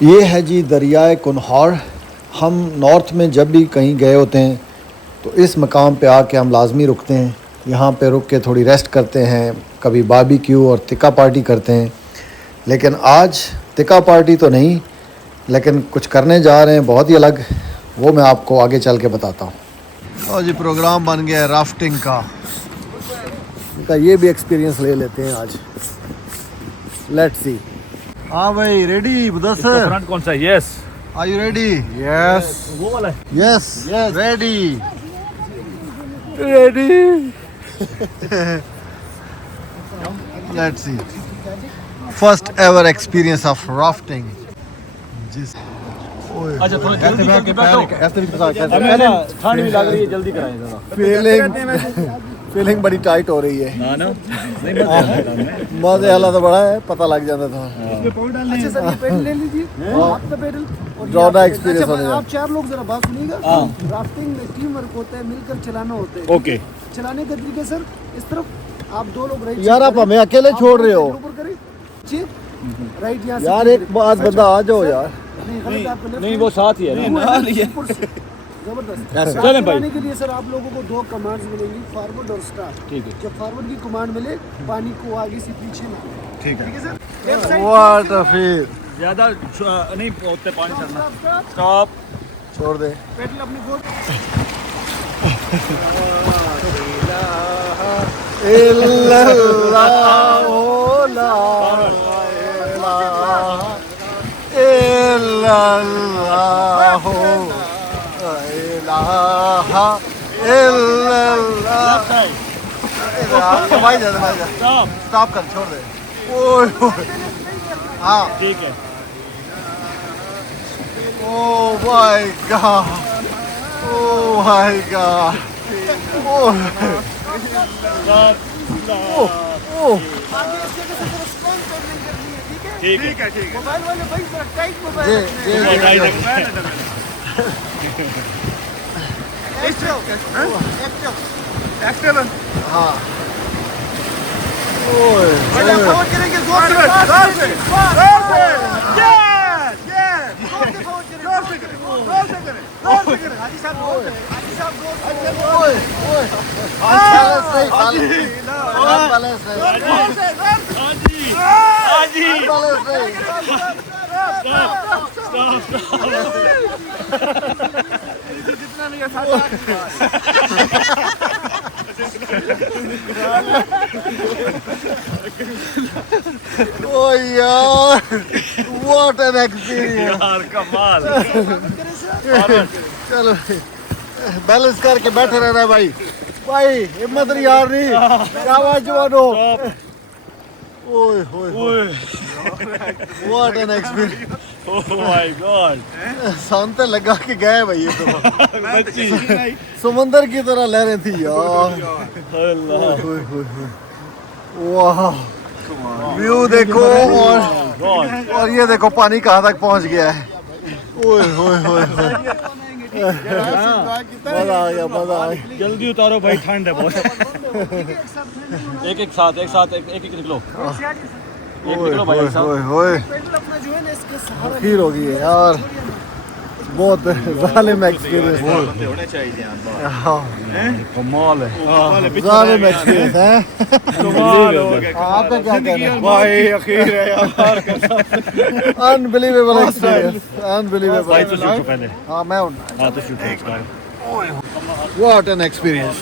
ये है जी दरियाए कुनहर। हम नॉर्थ में जब भी कहीं गए होते हैं तो इस मकाम पे आके हम लाजमी रुकते हैं। यहाँ पे रुक के थोड़ी रेस्ट करते हैं, कभी बारबेक्यू और तिक्का पार्टी करते हैं। लेकिन आज तिक्का पार्टी तो नहीं, लेकिन कुछ करने जा रहे हैं बहुत ही अलग, वो मैं आपको आगे चल के बताता हूँ। और जी प्रोग्राम बन गया है राफ्टिंग का, इनका ये भी एक्सपीरियंस ले लेते हैं आज। Let's see. हाँ भाई रेडी मुदस्सिर? फ्रंट कौन सा? Yes. Are you ready? Yes. वो वाला है? Yes ready ready. Let's see. First ever experience of rafting. जिस अच्छा थोड़ा जल्दी करके बैठो, ऐसे भी बता ठंड भी लग रही है, जल्दी कराएं जरा। फीलिंग बड़ी टाइट हो रही है ना नहीं मजे वाला तो बड़ा है, पता लग जाता था। अच्छा सर ये पेडल ले लीजिए, आपका पेडल और ज़्यादा एक्सपीरियंस होने आप चार लोग जरा बात सुनिएगा। राफ्टिंग में टीम वर्क होता है, मिलकर चलाना होता है। ओके। चलाने का तरीका सर इस तरफ आप दो लोग राइट यार आप हमें अकेले छोड़ रहे हो ऊपर करें जी, राइट यहाँ से यार। एक बात बंदा आ जाओ यार। नहीं गलत, आपका नहीं वो साथ ही है। जबरदस्त। चलें भाई। चलाने के लिए सर आप लोगों को दो कमांड्स मिलेंगी, फॉरवर्ड और स्टार्ट। ठीक है। जब फॉरवर्ड की कमांड मिले पानी को आगे से पीछे में, ठीक है sir. Left side what a feel. ज्यादा नहीं होते पानी चढ़ना। स्टॉप। छोड़ दे। पेडल अपनी गोल स्टॉप कर, छोड़ दे। ओए हाँ ठीक है। Oh my God, oh my God, oh ठीक है। मोबाइल वाले भाई जरा टाइट मोबाइल रखिए। हाँ ओए फॉरवर्ड करेंगे जोर से, हाजी साहब ओए ओए बैलेंस नहीं। Oh यार, what an experience। यार कमाल। चलो बैलेंस करके बैठे रहना भाई। भाई हिम्मत नहीं यार नहीं, आवाज जवानो। ओए होए what an experience। Oh my God. सन तो लगा के गए भाई ये तो समंदर की तरह लहरें थी यार। वाह व्यू देखो और ये देखो पानी कहाँ तक पहुँच गया है। ओए होए होए मजा आ गया, मजा आ गया। जल्दी उतारो भाई, ठंड है बहुत। एक साथ निकलो। निकलो भाई साहब। ओए होए पेडल अपना जो है ना इसके सहारा खीर हो गई है यार, बहुत जालिम एक्सपीरियंस होने चाहिए हाँ, कमाल है। जालिम एक्सपीरियंस है। कमाल हो गया। आपका क्या कहना है भाई अखीर है यार। Unbelievable experience, unbelievable. भाई तो शूट पहले। हाँ मैं हूँ। हाँ तो शूट। What an experience.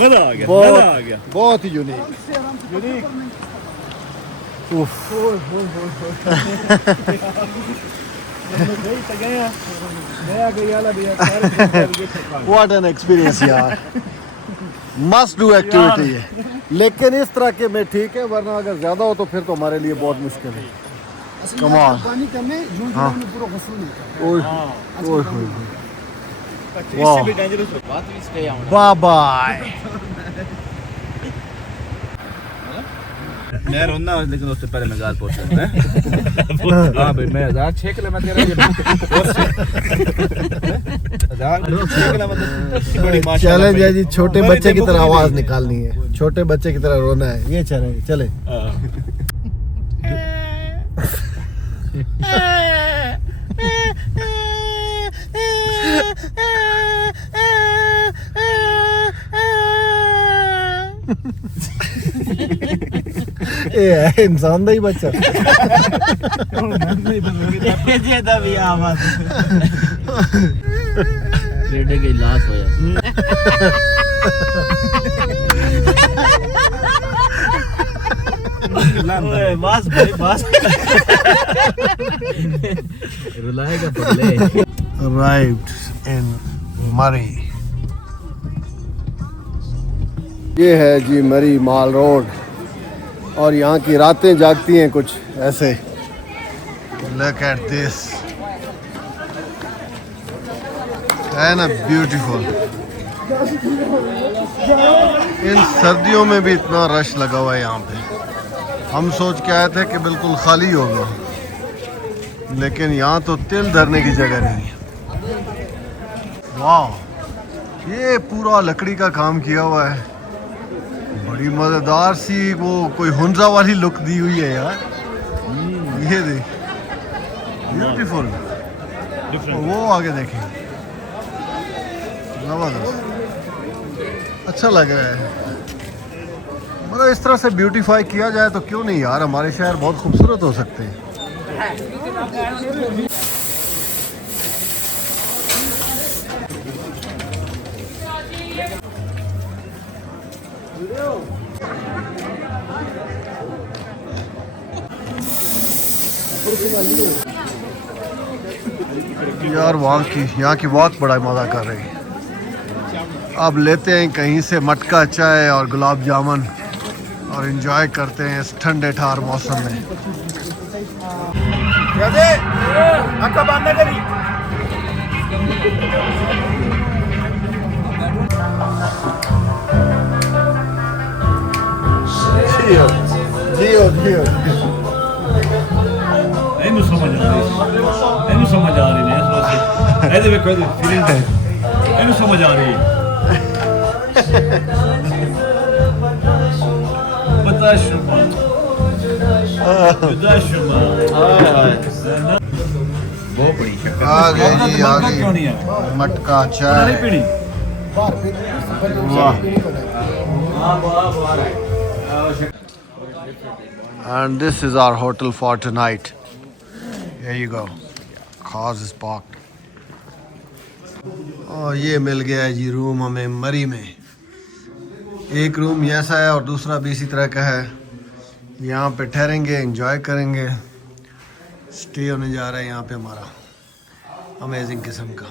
मजा आ गया। बहुत ही यूनिक। व्हाट एन एक्सपीरियंस यार, मस्ट डू एक्टिविटी है। लेकिन इस तरह के में ठीक है, वरना अगर ज्यादा हो तो फिर तो हमारे लिए बहुत मुश्किल है। कमाल। पानी कम है, जो हमने पूरा गस्ल नहीं किया। ओए ओए इससे भी डेंजरस बाय बाय। मैं रोना, लेकिन उससे पहले मैं गाल पहुंचा। हाँ भाई मैं 1006 किलोमीटर चैलेंज है जी, छोटे बच्चे की तरह आवाज निकालनी है, छोटे बच्चे की तरह रोना है। ये चले ये है इंसान दा ही बच्चा। जे दा भी आवाज रेडे के लाश होया ओए बस भाई बस रुलाएगा पगले। Arrived in Murray। ये है जी मरी माल रोड और यहाँ की रातें जागती हैं कुछ ऐसे। Look at this, है ना ब्यूटीफुल। इन सर्दियों में भी इतना रश लगा हुआ है यहाँ पे। हम सोच के आए थे कि बिल्कुल खाली होगा, लेकिन यहाँ तो तिल धरने की जगह नहीं है। वाह, ये पूरा लकड़ी का काम किया हुआ है, बड़ी मजेदार सी वो कोई हुंजा वाली लुक दी हुई है यार। ये देख, ब्यूटीफुल। वो आगे देखें, जबरदस्त, अच्छा लग रहा है। मतलब इस तरह से ब्यूटीफाई किया जाए तो क्यों नहीं यार, हमारे शहर बहुत खूबसूरत हो सकते हैं। यार यहाँ की वॉक बड़ा मज़ा कर रही है। अब लेते हैं कहीं से मटका चाय और गुलाब जामुन और एंजॉय करते हैं इस ठंडे ठार मौसम में। ਇਹਨੂੰ ਸਮਝ ਆ ਰਹੀ ਇਹਨੂੰ ਸਮਝ ਆ ਰਹੀ ਨੇ ਇਸ ਵਾਸਤੇ ਇਹਦੇ ਵੇਖੋ ਇਹਦੀ ਫੀਲਿੰਗ ਇਹਨੂੰ ਸਮਝ ਆ ਰਹੀ ਪਤਾ ਸ਼ੁਮਾ ਪਤਾ ਸ਼ੁਮਾ ਬਹੁਤ ਬੜੀ ਸ਼ਕਲ आ गई जी, आ गई मटका ਨਹੀਂ चाय। ਪੀਣੀ वाह। And this is our hotel for tonight. Here you go. Cars is parked. और ये मिल गया है जी रूम हमें मरी में। एक रूम ऐसा है और दूसरा भी इसी तरह का है। यहाँ पे ठहरेंगे, एंजॉय करेंगे। स्टे होने जा रहा है यहाँ पे हमारा अमेजिंग किस्म का।